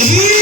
Yeah.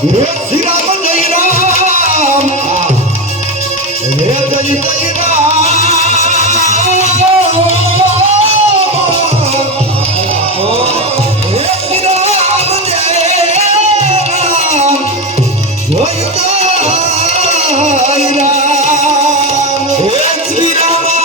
Shri Ram જય રામ રે જય જય રામ શ્રી રામ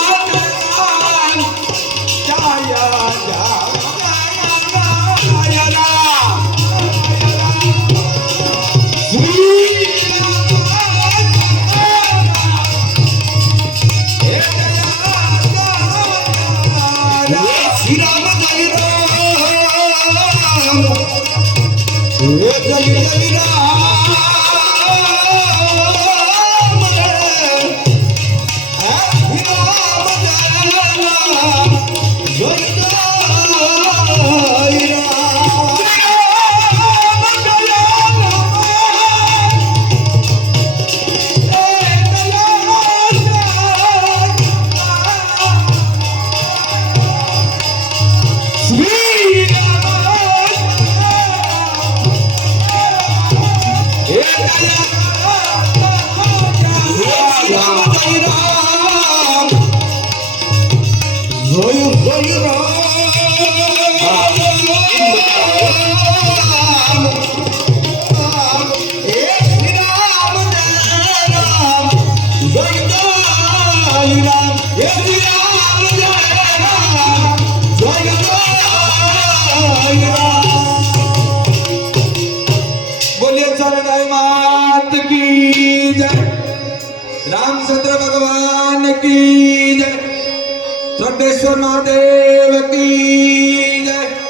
Yeah, yeah. માત કી જય. રામચંદ્ર ભગવાન કી જય. ચોટેશ્વર મહાદેવ કી જય.